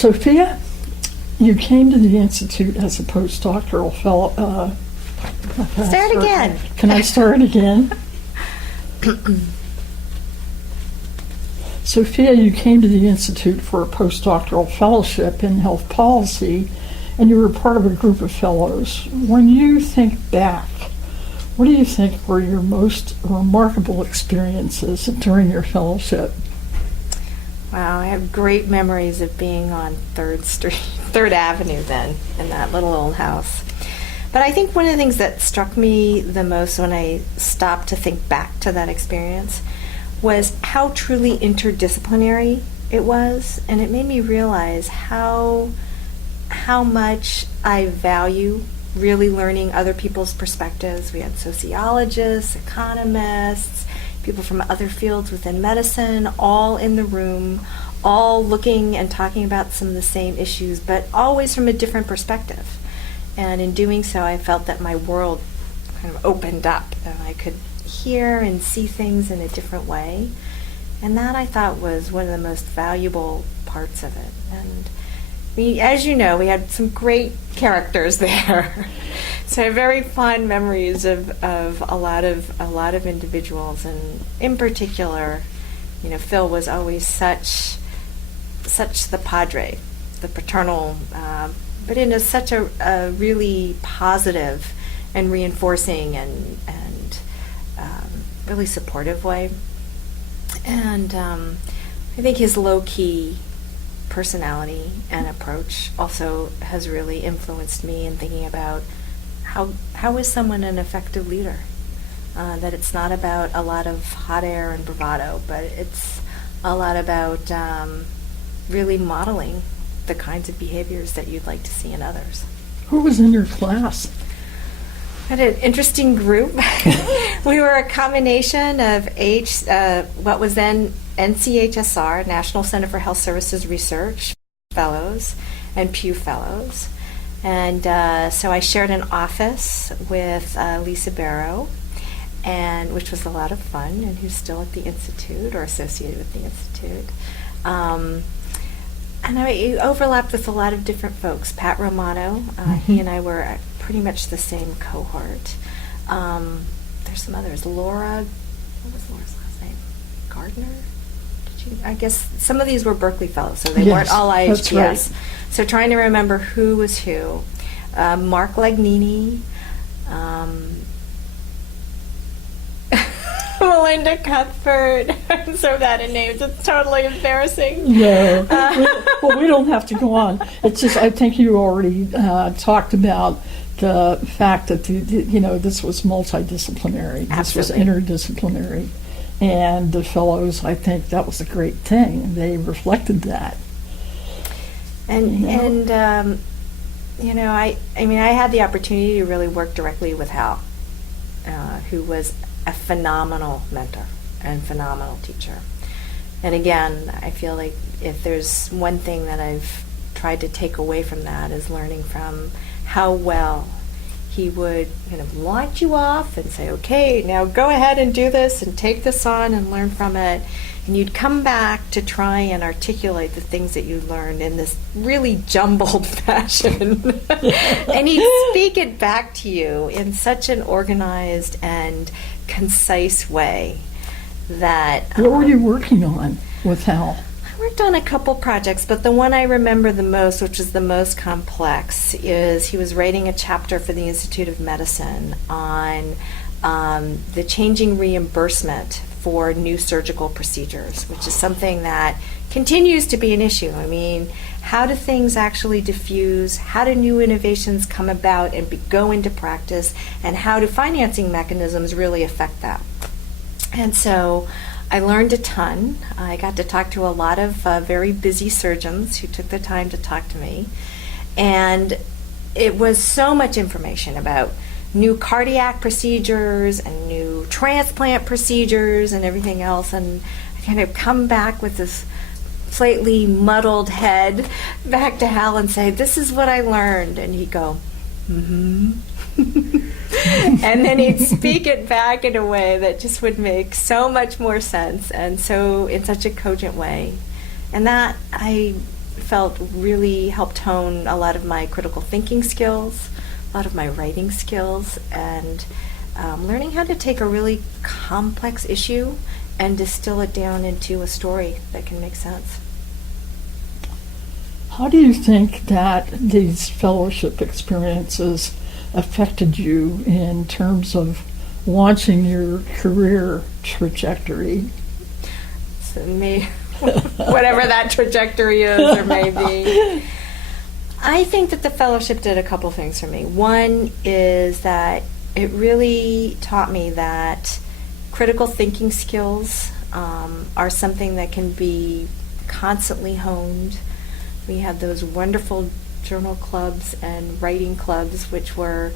Sophia, you came to the Institute as a postdoctoral fellow. Start again. Can I start again? Sophia, you came to the Institute for a postdoctoral fellowship in health policy, and you were part of a group of fellows. When you think back, what do you think were your most remarkable experiences during your fellowship? Wow, I have great memories of being on 3rd Avenue then, in that little old house. But I think one of the things that struck me the most when I stopped to think back to that experience was how truly interdisciplinary it was, and it made me realize how much I value really learning other people's perspectives. We had sociologists, economists, people from other fields within medicine, all in the room, all looking and talking about some of the same issues, but always from a different perspective. And in doing so, I felt that my world kind of opened up, and I could hear and see things in a different way. And that, I thought, was one of the most valuable parts of it. And we, as you know, we had some great characters there. So I have very fond memories of a lot of individuals, and in particular, Phil was always such the padre, the paternal, but in such a really positive and reinforcing and really supportive way. And I think his low-key personality and approach also has really influenced me in thinking about how is someone an effective leader? That it's not about a lot of hot air and bravado, but it's a lot about really modeling the kinds of behaviors that you'd like to see in others. Who was in your class? I had an interesting group. We were a combination of what was then NCHSR, National Center for Health Services Research Fellows, and Pew Fellows. And so I shared an office with Lisa Barrow, which was a lot of fun, and who's still at the Institute or associated with the Institute. And I overlapped with a lot of different folks. Pat Romano, he and I were pretty much the same cohort. There's some others. Laura, what was Laura's last name? Gardner? I guess some of these were Berkeley Fellows, so they weren't all IHPS. That's right. So trying to remember who was who. Mark Lagnini, Melinda Cuthbert. I'm so bad at names. It's totally embarrassing. No. Well, we don't have to go on. It's just, I think you already talked about the fact that this was multidisciplinary. Absolutely. This was interdisciplinary. And the fellows, I think that was a great thing. They reflected that. I had the opportunity to really work directly with Hal, who was a phenomenal mentor and phenomenal teacher. And again, I feel like if there's one thing that I've tried to take away from that is learning from how well he would kind of launch you off and say, okay, now go ahead and do this and take this on and learn from it. And you'd come back to try and articulate the things that you learned in this really jumbled fashion. And he'd speak it back to you in such an organized and concise way that... What were you working on with Hal? I worked on a couple projects, but the one I remember the most, which is the most complex, is he was writing a chapter for the Institute of Medicine on the changing reimbursement for new surgical procedures, which is something that continues to be an issue. I mean, how do things actually diffuse? How do new innovations come about and go into practice? And how do financing mechanisms really affect that? And so I learned a ton. I got to talk to a lot of very busy surgeons who took the time to talk to me. And it was so much information about new cardiac procedures and new transplant procedures and everything else. And I kind of come back with this slightly muddled head back to Hal and say, this is what I learned. And he'd go, mm-hmm. And then he'd speak it back in a way that just would make so much more sense, and so in such a cogent way. And that, I felt really helped hone a lot of my critical thinking skills, a lot of my writing skills, and learning how to take a really complex issue and distill it down into a story that can make sense. How do you think that these fellowship experiences affected you in terms of launching your career trajectory? So whatever that trajectory is or may be. I think that the fellowship did a couple things for me. One is that it really taught me that critical thinking skills are something that can be constantly honed. We had those wonderful journal clubs and writing clubs, which were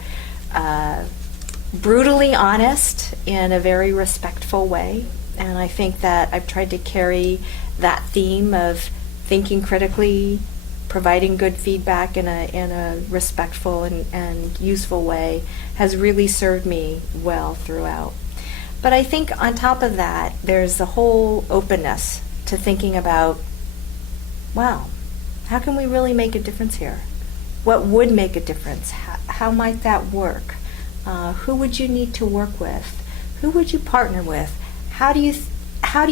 brutally honest in a very respectful way. And I think that I've tried to carry that theme of thinking critically, providing good feedback in a respectful and useful way has really served me well throughout. But I think on top of that, there's the whole openness to thinking about, wow, how can we really make a difference here? What would make a difference? How might that work? Who would you need to work with? Who would you partner with? How do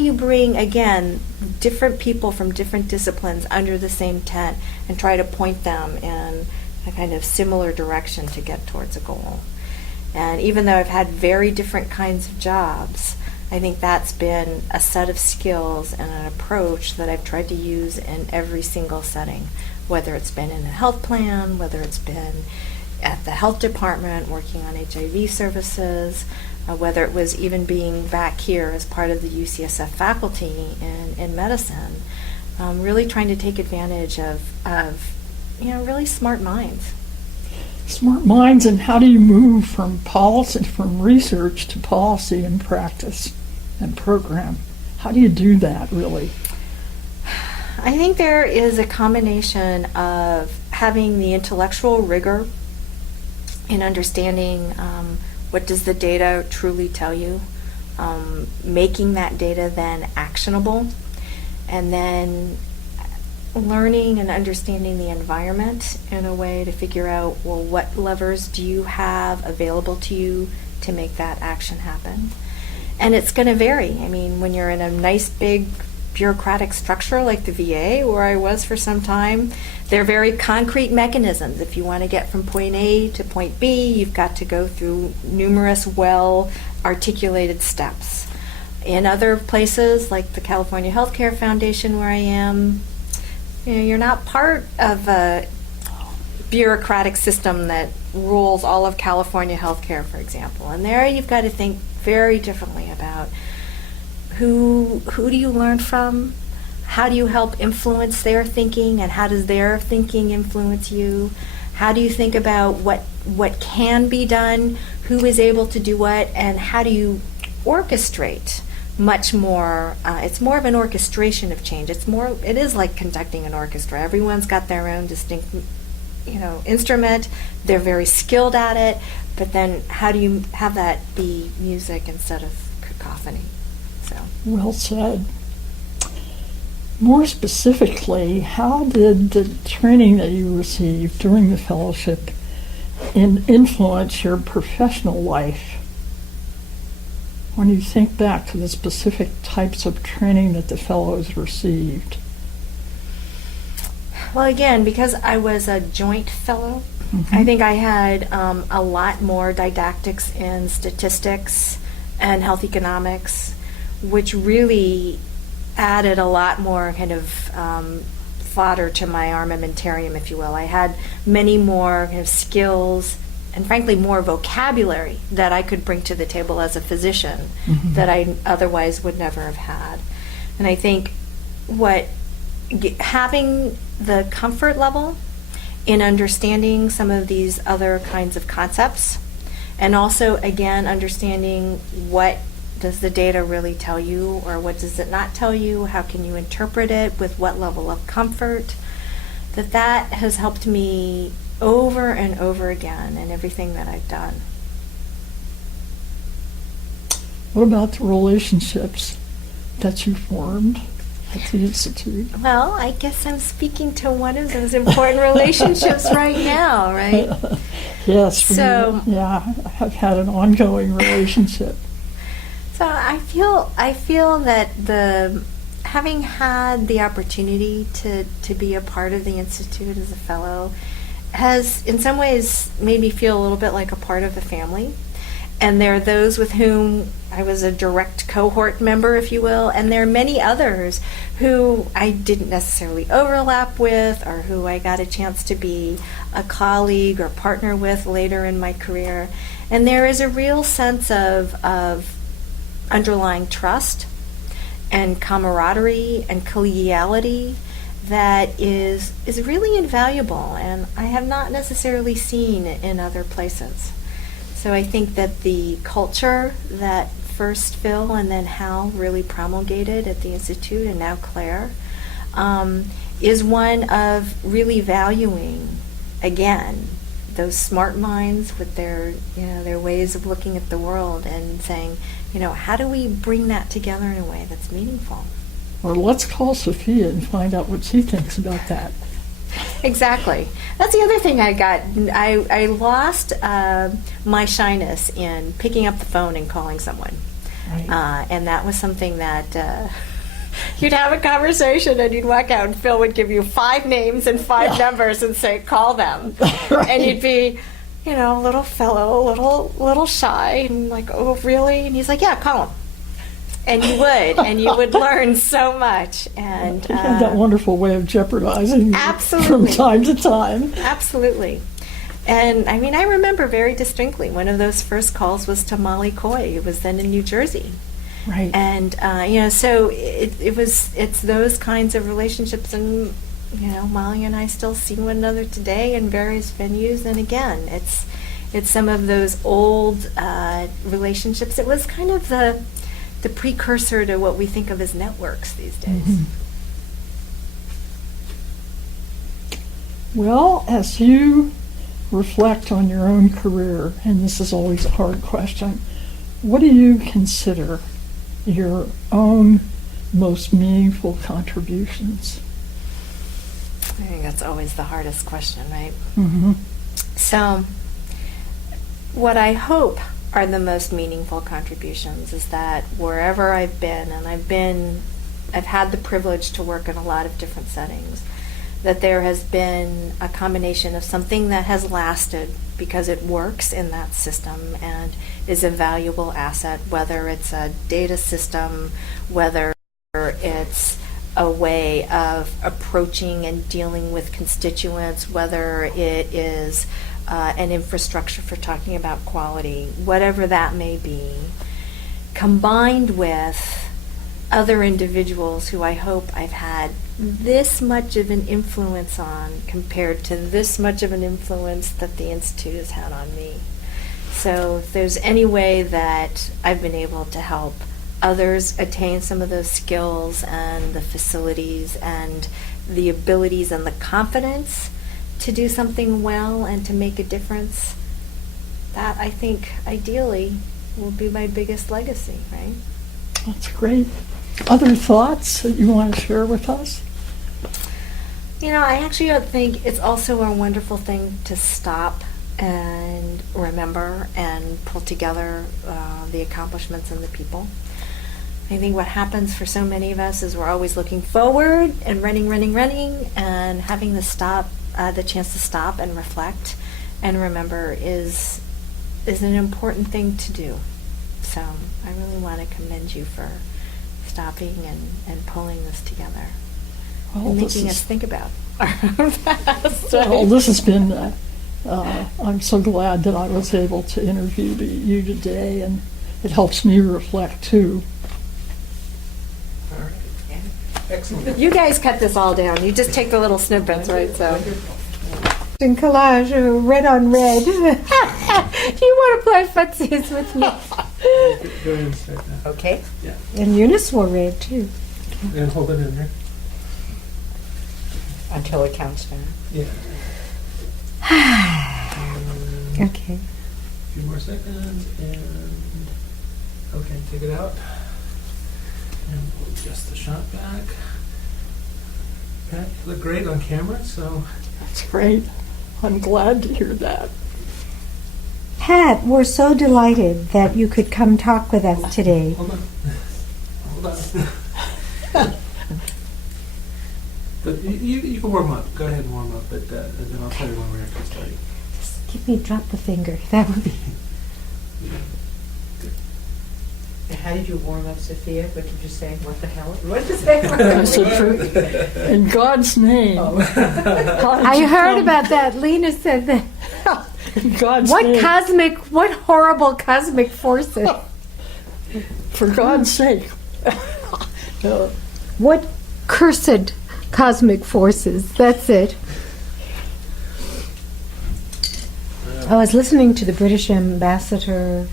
you bring, again, different people from different disciplines under the same tent and try to point them in a kind of similar direction to get towards a goal? And even though I've had very different kinds of jobs, I think that's been a set of skills and an approach that I've tried to use in every single setting, whether it's been in a health plan, whether it's been at the health department working on HIV services, whether it was even being back here as part of the UCSF faculty in medicine, really trying to take advantage of really smart minds. Smart minds, and how do you move from policy, from research to policy and practice and program? How do you do that, really? I think there is a combination of having the intellectual rigor in understanding what does the data truly tell you, making that data then actionable, and then learning and understanding the environment in a way to figure out, well, what levers do you have available to you to make that action happen? And it's going to vary. I mean, when you're in a nice big bureaucratic structure like the VA, where I was for some time, they're very concrete mechanisms. If you want to get from point A to point B, you've got to go through numerous well-articulated steps. In other places, like the California Healthcare Foundation where I am, you're not part of a bureaucratic system that rules all of California healthcare, for example. And there you've got to think very differently about who do you learn from? How do you help influence their thinking, and how does their thinking influence you? How do you think about what can be done, who is able to do what, and how do you orchestrate much more? It's more of an orchestration of change. It is like conducting an orchestra. Everyone's got their own distinct instrument. They're very skilled at it, but then how do you have that be music instead of cacophony? So. Well said. More specifically, how did the training that you received during the fellowship influence your professional life? When you think back to the specific types of training that the fellows received. Well, again, because I was a joint fellow, I think I had a lot more didactics in statistics and health economics, which really added a lot more kind of fodder to my armamentarium, if you will. I had many more kind of skills and frankly more vocabulary that I could bring to the table as a physician that I otherwise would never have had. And I think having the comfort level in understanding some of these other kinds of concepts, and also again understanding what does the data really tell you, or what does it not tell you, how can you interpret it, with what level of comfort, that has helped me over and over again in everything that I've done. What about the relationships that you formed? at the Institute? Well, I guess I'm speaking to one of those important relationships right now, right? Yes. So, yeah, I've had an ongoing relationship. So I feel that having had the opportunity to be a part of the Institute as a fellow has in some ways made me feel a little bit like a part of the family. And there are those with whom I was a direct cohort member, if you will, and there are many others who I didn't necessarily overlap with or who I got a chance to be a colleague or partner with later in my career. And there is a real sense of underlying trust and camaraderie and collegiality that is really invaluable, and I have not necessarily seen in other places. So I think that the culture that first Phil and then Hal really promulgated at the Institute, and now Claire, is one of really valuing, again, those smart minds with their ways of looking at the world and saying, how do we bring that together in a way that's meaningful? Or let's call Sophia and find out what she thinks about that. Exactly. That's the other thing I got. I lost my shyness in picking up the phone and calling someone. Right. And that was something that you'd have a conversation and you'd walk out and Phil would give you 5 names and 5 numbers and say, call them. Right. And you'd be, a little fellow, a little shy, and like, oh, really? And he's like, yeah, call him. And you would, and you would learn so much. And He had that wonderful way of jeopardizing you from time to time. Absolutely. And I remember very distinctly one of those first calls was to Molly Coy, who was then in New Jersey. Right. And so it's those kinds of relationships, and Molly and I still see one another today in various venues. And again, it's some of those old relationships. It was kind of the precursor to what we think of as networks these days. Mm-hmm. Well, as you reflect on your own career, and this is always a hard question, what do you consider your own most meaningful contributions? I think that's always the hardest question, right? Mm-hmm. So, what I hope are the most meaningful contributions is that wherever I've been, and I've had the privilege to work in a lot of different settings, that there has been a combination of something that has lasted because it works in that system and is a valuable asset, whether it's a data system, whether it's a way of approaching and dealing with constituents, whether it is an infrastructure for talking about quality, whatever that may be, combined with other individuals who I hope I've had this much of an influence on compared to this much of an influence that the Institute has had on me. So if there's any way that I've been able to help others attain some of those skills and the facilities and the abilities and the confidence to do something well and to make a difference, that I think ideally will be my biggest legacy, right? That's great. Other thoughts that you want to share with us? I actually think it's also a wonderful thing to stop and remember and pull together the accomplishments and the people. I think what happens for so many of us is we're always looking forward and running, and having the chance to stop and reflect and remember is an important thing to do. So I really want to commend you for stopping and pulling this together and making us think about our past. Well, this has been, I'm so glad that I was able to interview you today, and it helps me reflect too. All right. Excellent. You guys cut this all down. You just take the little snippets, right? So. In collage, red on red. Do you want to play footsies with me? Go ahead and start that. Okay. Yeah. And Eunice wore red too. And hold it in there. Until it counts down. Yeah. Okay. A few more seconds, and okay, take it out. And we'll adjust the shot back. Pat, you look great on camera, so That's great. I'm glad to hear that. Pat, we're so delighted that you could come talk with us today. hold on. Hold on. But you can warm up. Go ahead and warm up, but and then I'll tell you when we're actually starting. Just give me, drop the finger. That would be. How did you warm up, Sophia? What did you say? What the hell? What did you say? I said, in God's name. Oh. how did I you heard come- about that. Lena said that. In God's What name. what horrible cosmic forces? For God's sake. What cursed cosmic forces? That's it. I was listening to the British ambassador.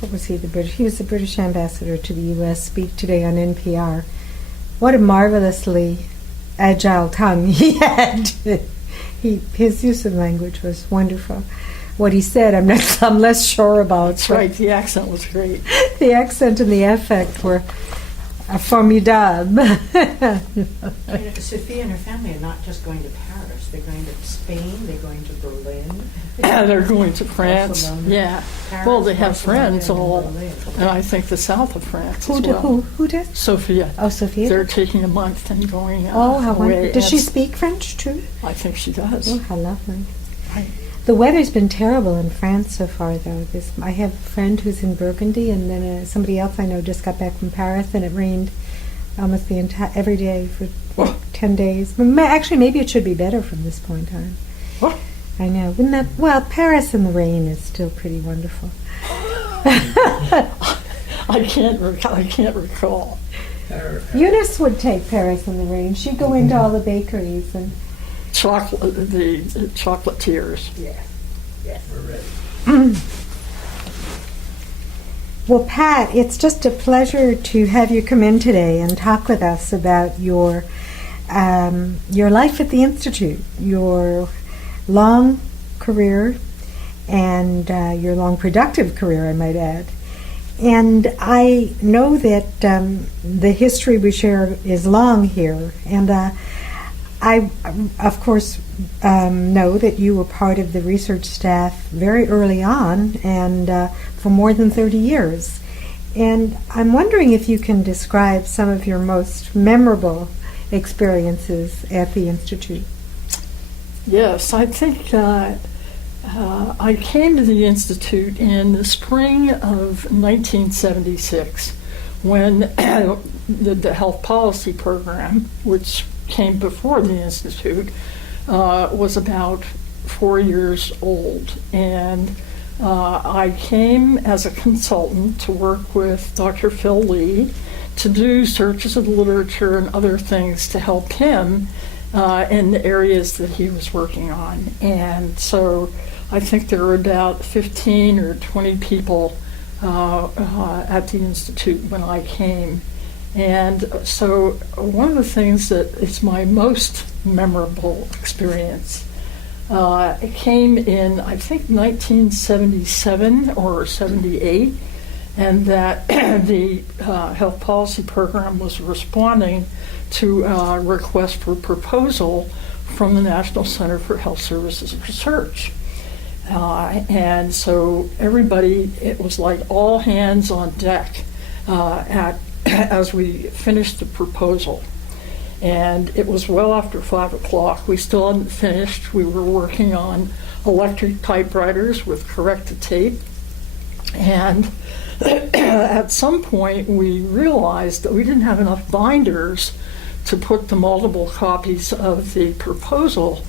What was he? He was the British ambassador to the U.S. speak today on NPR. What a marvelously agile tongue he had. His use of language was wonderful. What he said, I'm less sure about. That's right, the accent was great. The accent and the affect were formidable. Sophia and her family are not just going to Paris. They're going to Spain. They're going to Berlin. They're going to France. Barcelona. Yeah. Paris, Well, they have Barcelona, friends and all, Berlin. and I think the south of France Who as did? well. Who did? Sophia. Oh, Sophia. They're taking a month and going Oh, how away. wonderful. Does she and speak French too? I think she does. Oh, how lovely. Right. The weather's been terrible in France so far, though. I have a friend who's in Burgundy, and then somebody else I know just got back from Paris, and it rained almost the entire every day for Oh. 10 days. Actually, maybe it should be better from this point on. Oh. I know. Wouldn't that? Well, Paris in the rain is still pretty wonderful. I can't recall. Eunice would take Paris in the rain. She'd go into all the bakeries and. The chocolatiers. We're ready. Well, Pat, it's just a pleasure to have you come in today and talk with us about your life at the Institute, your long career, and your long productive career, I might add. And I know that the history we share is long here, and I, of course, know that you were part of the research staff very early on and for more than 30 years. And I'm wondering if you can describe some of your most memorable experiences at the Institute. Yes, I think I came to the Institute in the spring of 1976 when the health policy program, which came before the Institute, was about 4 years old. And I came as a consultant to work with Dr. Phil Lee to do searches of the literature and other things to help him in the areas that he was working on. And so I think there were about 15 or 20 people at the Institute when I came. And so one of the things that is my most memorable experience it came in, I think, 1977 or 78, and that the health policy program was responding to a request for proposal from the National Center for Health Services Research. And so everybody, it was like all hands on deck as we finished the proposal. And it was well after 5 o'clock. We still hadn't finished. We were working on electric typewriters with corrected tape. And at some point, we realized that we didn't have enough binders to put the multiple copies of the proposal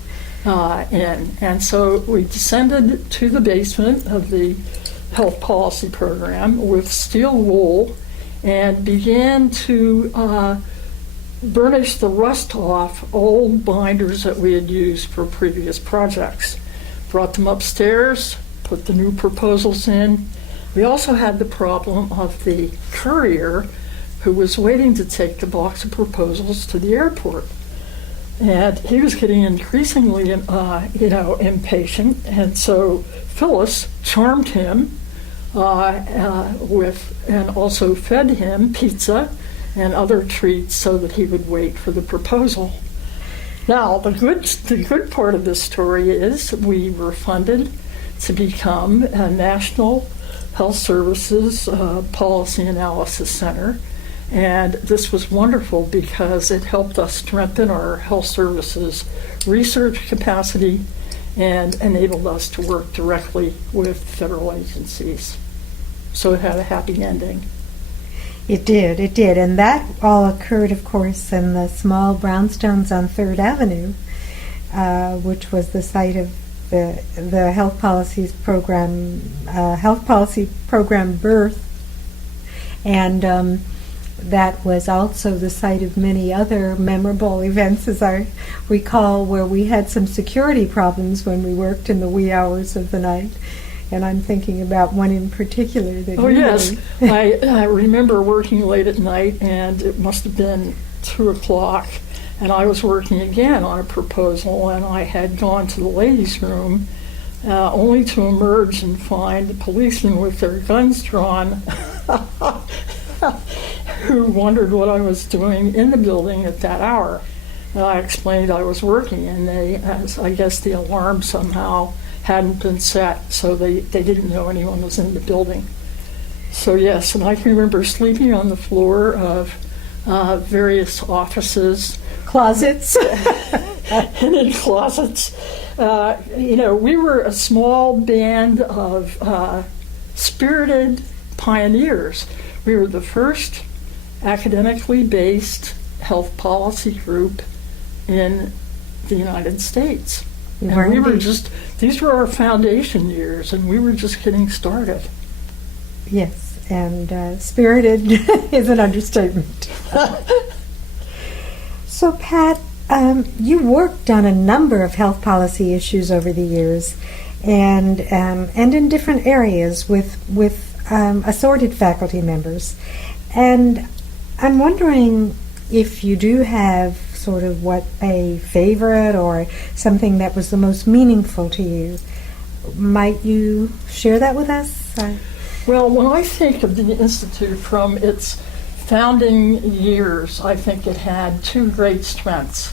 in. And so we descended to the basement of the health policy program with steel wool and began to burnish the rust off old binders that we had used for previous projects. Brought them upstairs, put the new proposals in. We also had the problem of the courier who was waiting to take the box of proposals to the airport. And he was getting increasingly, impatient. And so Phyllis charmed him and also fed him pizza and other treats so that he would wait for the proposal. Now, the good part of this story is we were funded to become a National Health Services Policy Analysis Center, and this was wonderful because it helped us strengthen our health services research capacity and enabled us to work directly with federal agencies. So it had a happy ending. It did, and that all occurred, of course, in the small brownstones on 3rd Avenue, which was the site of the health policy program birth, and that was also the site of many other memorable events, as I recall, where we had some security problems when we worked in the wee hours of the night. And I'm thinking about one in particular that Oh, you yes. really- I remember working late at night, and it must have been 2 o'clock, and I was working again on a proposal, and I had gone to the ladies' room only to emerge and find policemen with their guns drawn who wondered what I was doing in the building at that hour. And I explained I was working, and I guess the alarm somehow hadn't been set, so they didn't know anyone was in the building. So yes, and I can remember sleeping on the floor of various offices. Closets. And in closets. We were a small band of spirited pioneers. We were the first academically based health policy group in the United States. And we were these were our foundation years, and we were just getting started. Yes, and spirited is an understatement. So, Pat, you worked on a number of health policy issues over the years, and in different areas with assorted faculty members. And I'm wondering if you do have sort of what a favorite or something that was the most meaningful to you. Might you share that with us? Well, when I think of the Institute from its founding years, I think it had 2 great strengths.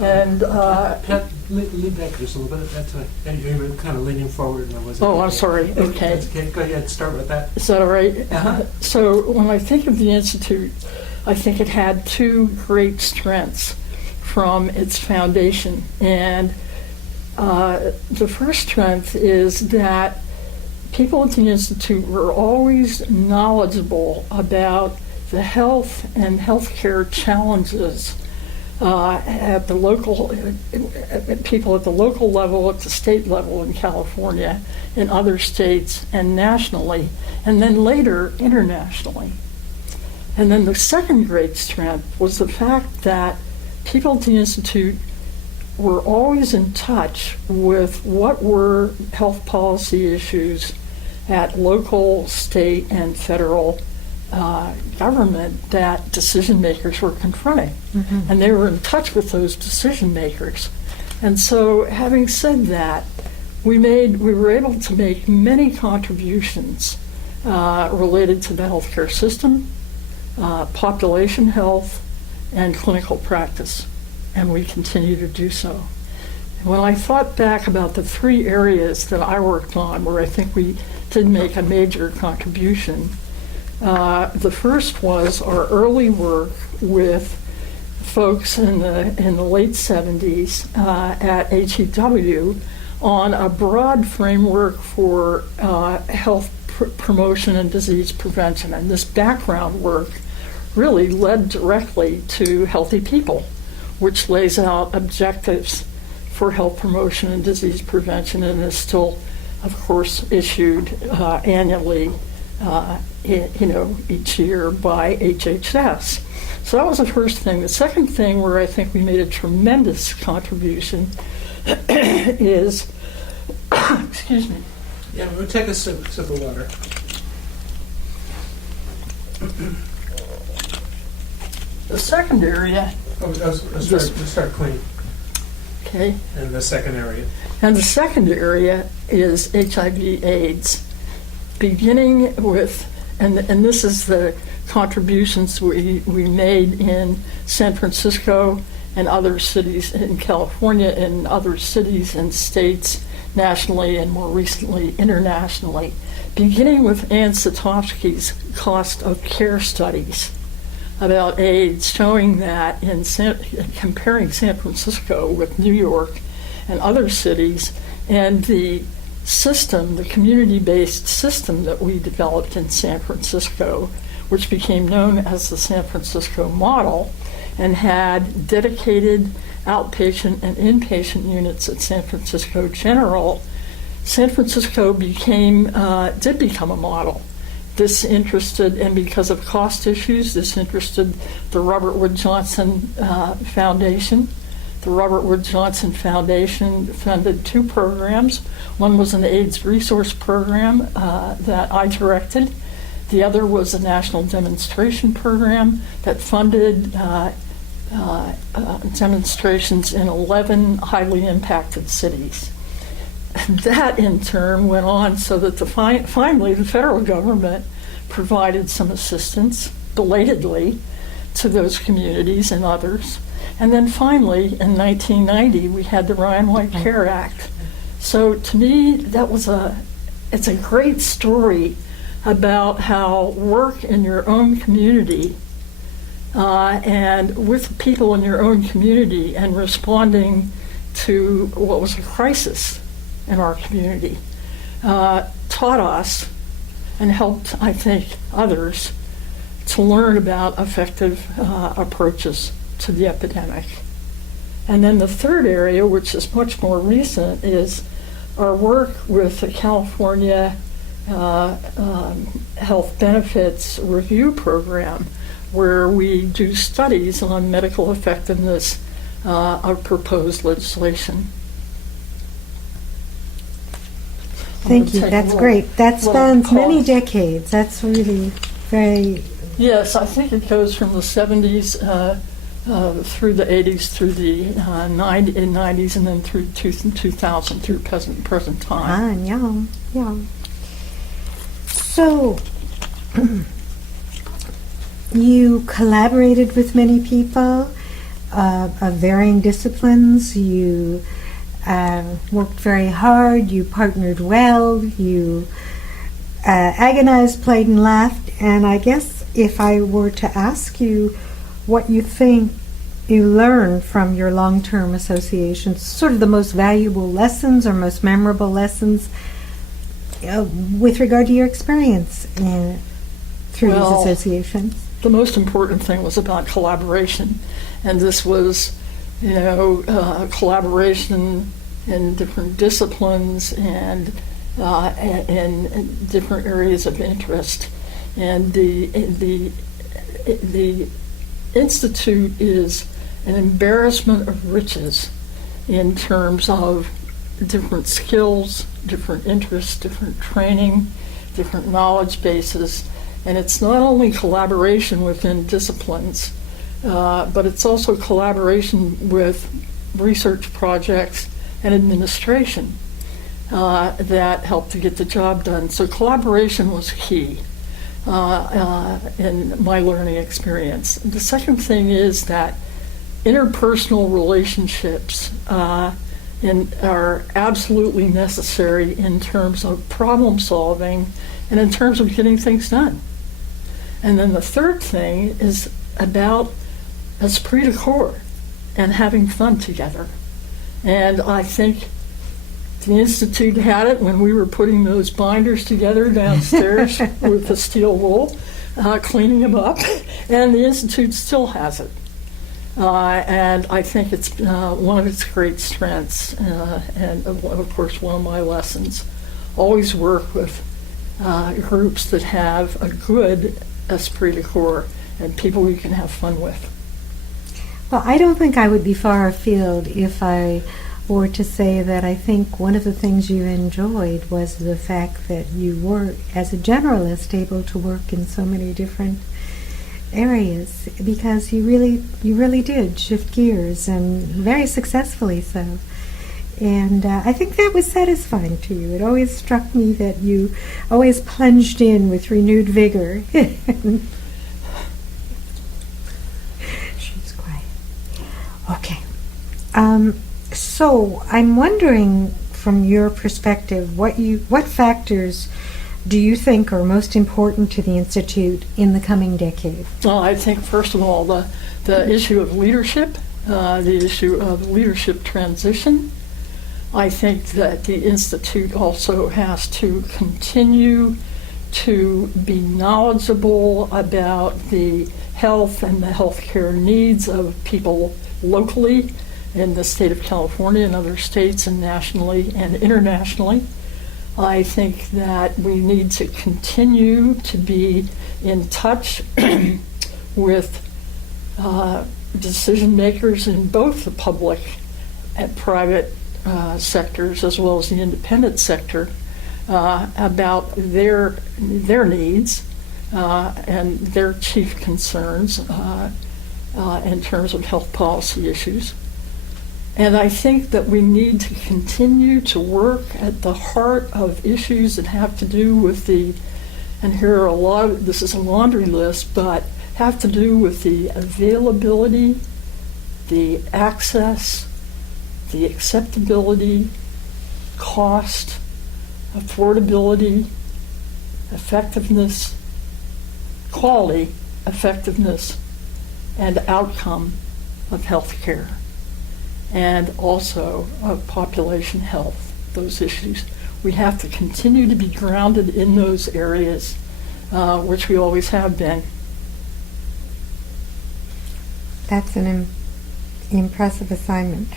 And Pat, lean back just a little bit. That's right. And you were kind of leaning forward, and I wasn't. I'm sorry. Okay. That's okay. Go ahead. Start with that. Is that all right? Uh-huh. So when I think of the Institute, I think it had 2 great strengths from its foundation. And the first strength is that people at the Institute were always knowledgeable about the health and healthcare challenges at the local, people at the local level, at the state level in California, in other states, and nationally, and then later internationally. And then the second great strength was the fact that people at the Institute were always in touch with what were health policy issues at local, state, and federal government that decision makers were confronting. Mm-hmm. And they were in touch with those decision makers. And so, having said that, we were able to make many contributions related to the healthcare system, population health, and clinical practice, and we continue to do so. When I thought back about the 3 areas that I worked on where I think we did make a major contribution, the first was our early work with folks in the late 70s at HEW on a broad framework for health promotion and disease prevention. And this background work really led directly to Healthy People, which lays out objectives for health promotion and disease prevention, and is still, of course, issued annually, each year by HHS. So that was the first thing. The second thing where I think we made a tremendous contribution is, excuse me. Yeah, we'll take a sip of water. The second area. Let's start clean. Okay. And the second area. And the second area is HIV/AIDS, beginning with, and this is the contributions we made in San Francisco and other cities in California and other cities and states nationally and more recently internationally, beginning with Ann Satofsky's cost of care studies about AIDS, showing that comparing San Francisco with New York and other cities, and the system, the community-based system that we developed in San Francisco, which became known as the San Francisco model, and had dedicated outpatient and inpatient units at San Francisco General. San Francisco did become a model. This interested, and because of cost issues, this interested the Robert Wood Johnson Foundation. The Robert Wood Johnson Foundation funded 2 programs. One was an AIDS resource program that I directed. The other was a national demonstration program that funded demonstrations in 11 highly impacted cities. And that in turn went on so that finally the federal government provided some assistance, belatedly, to those communities and others. And then finally, in 1990, we had the Ryan White Care Act. So to me, it's a great story about how work in your own community and with people in your own community and responding to what was a crisis in our community taught us and helped, I think, others to learn about effective approaches to the epidemic. And then the third area, which is much more recent, is our work with the California Health Benefits Review Program, where we do studies on medical effectiveness of proposed legislation. Thank you. That's great. That spans many decades. That's really very... Yes, I think it goes from the 70s through the 80s, through the 90s, and then through 2000, through present time. Yeah. So, you collaborated with many people of varying disciplines. You worked very hard. You partnered well. You agonized, played, and laughed. And I guess if I were to ask you what you think you learned from your long-term associations, sort of the most valuable lessons or most memorable lessons with regard to your experience through these associations. The most important thing was about collaboration, and this was, collaboration in different disciplines and in different areas of interest. And the Institute is an embarrassment of riches in terms of different skills, different interests, different training, different knowledge bases. And it's not only collaboration within disciplines, but it's also collaboration with research projects and administration that help to get the job done. So collaboration was key in my learning experience. The second thing is that interpersonal relationships are absolutely necessary in terms of problem solving and in terms of getting things done. And then the third thing is about esprit de corps and having fun together. And I think the Institute had it when we were putting those binders together downstairs with the steel wool, cleaning them up, and the Institute still has it. And I think it's one of its great strengths, and of course one of my lessons. Always work with groups that have a good esprit de corps and people you can have fun with. Well, I don't think I would be far afield if I were to say that I think one of the things you enjoyed was the fact that you were, as a generalist, able to work in so many different areas, because you really did shift gears, and very successfully so. And I think that was satisfying to you. It always struck me that you always plunged in with renewed vigor. So I'm wondering, from your perspective, what factors do you think are most important to the Institute in the coming decade? Well, I think, first of all, the issue of leadership, the issue of leadership transition. I think that the Institute also has to continue to be knowledgeable about the health and the healthcare needs of people locally in the state of California and other states, and nationally and internationally. I think that we need to continue to be in touch with decision makers in both the public and private sectors, as well as the independent sector, about their needs and their chief concerns in terms of health policy issues. And I think that we need to continue to work at the heart of issues that have to do with and here are this is a laundry list, but have to do with the availability, the access, the acceptability, cost, affordability, effectiveness, quality, effectiveness, and outcome of health care, and also of population health, those issues. We have to continue to be grounded in those areas, which we always have been. That's an impressive assignment.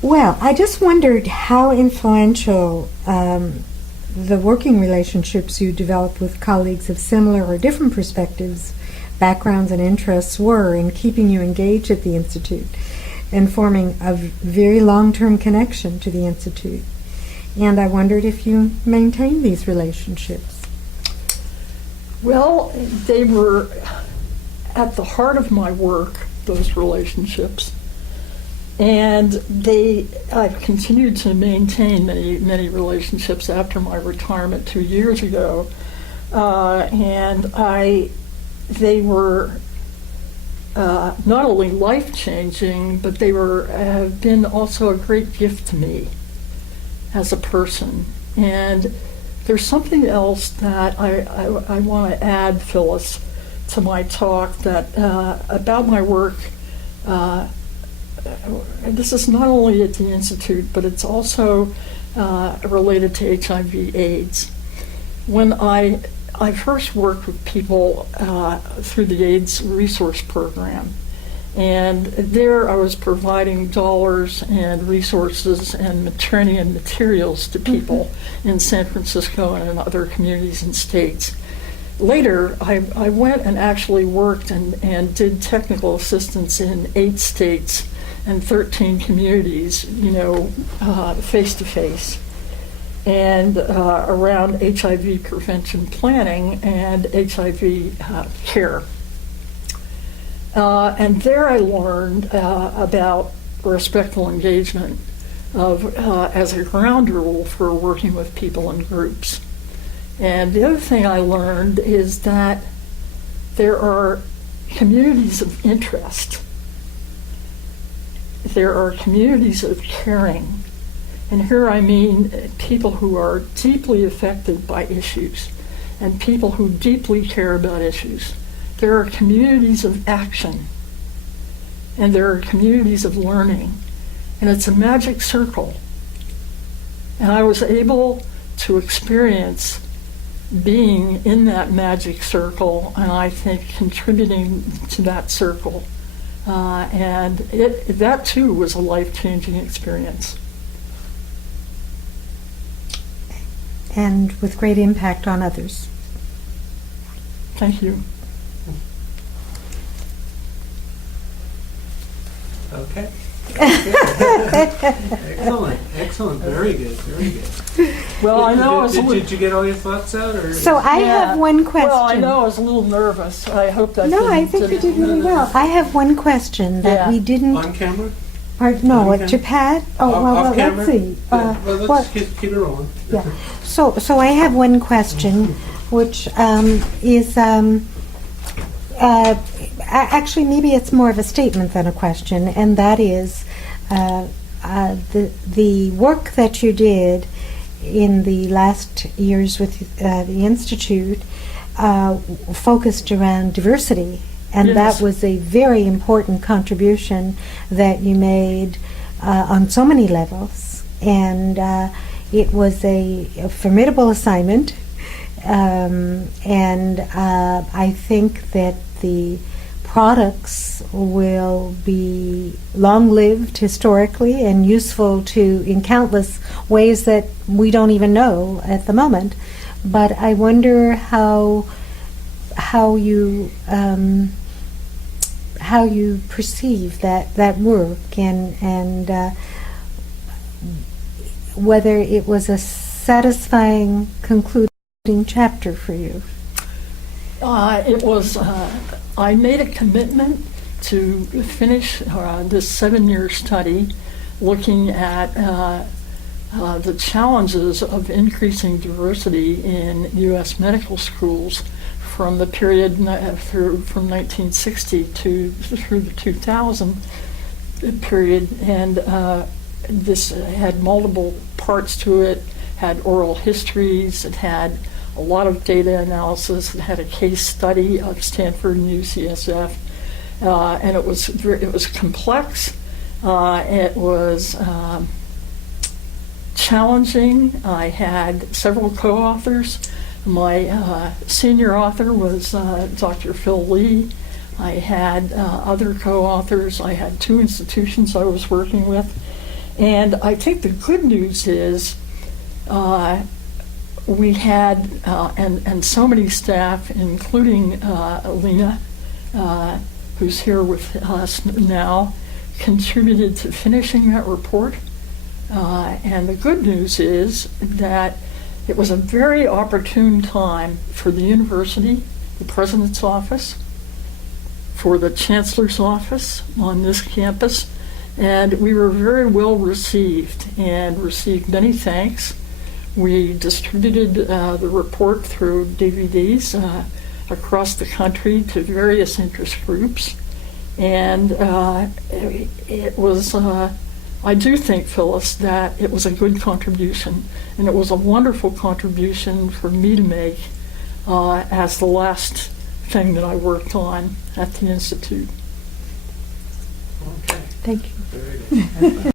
Well, I just wondered how influential the working relationships you developed with colleagues of similar or different perspectives, backgrounds, and interests were in keeping you engaged at the Institute and forming a very long-term connection to the Institute. And I wondered if you maintain these relationships. Well, they were at the heart of my work, those relationships. And I've continued to maintain many relationships after my retirement 2 years ago. And they were not only life-changing, but they have been also a great gift to me as a person. And there's something else that I want to add, Phyllis, to my talk about my work. This is not only at the Institute, but it's also related to HIV/AIDS. When I first worked with people through the AIDS Resource Program, and there I was providing dollars and resources and training and materials to people in San Francisco and in other communities and states. Later, I went and actually worked and did technical assistance in 8 states and 13 communities, face-to-face, and around HIV prevention planning and HIV care. And there I learned about respectful engagement as a ground rule for working with people in groups. And the other thing I learned is that there are communities of interest. There are communities of caring. And here I mean people who are deeply affected by issues and people who deeply care about issues. There are communities of action, and there are communities of learning, and it's a magic circle. And I was able to experience being in that magic circle, and I think contributing to that circle. And that too was a life-changing experience. And with great impact on others. Thank you. Okay. Excellent. Very good. Well, I know Did you get all your thoughts out? Or? So I have one question. Well, I know I was a little nervous. I hope that. No, I think you did really well. I have one question that we didn't. On camera? No, at your pad. Off camera? Let's see. Let's keep it rolling. Yeah. So I have one question, which is actually, maybe it's more of a statement than a question, and that is the work that you did in the last years with the Institute focused around diversity, and Yes. that was a very important contribution that you made on so many levels, and it was a formidable assignment, and I think that the products will be long-lived historically and useful in countless ways that we don't even know at the moment. But I wonder how you perceive that work, and whether it was a satisfying concluding chapter for you. It was. I made a commitment to finish this 7-year study, looking at the challenges of increasing diversity in U.S. medical schools from the period from 1960 through the 2000 period, and this had multiple parts to it. Had oral histories. It had a lot of data analysis. It had a case study of Stanford and UCSF, and it was complex. It was challenging. I had several co-authors. My senior author was Dr. Phil Lee. I had other co-authors. I had 2 institutions I was working with. And I think the good news is we had, and so many staff, including Alina, who's here with us now, contributed to finishing that report. And the good news is that it was a very opportune time for the university, the president's office, for the chancellor's office on this campus, and we were very well received and received many thanks. We distributed the report through DVDs across the country to various interest groups, and it was, I do think, Phyllis, that it was a good contribution, and it was a wonderful contribution for me to make as the last thing that I worked on at the Institute. Okay. Thank you. Very good.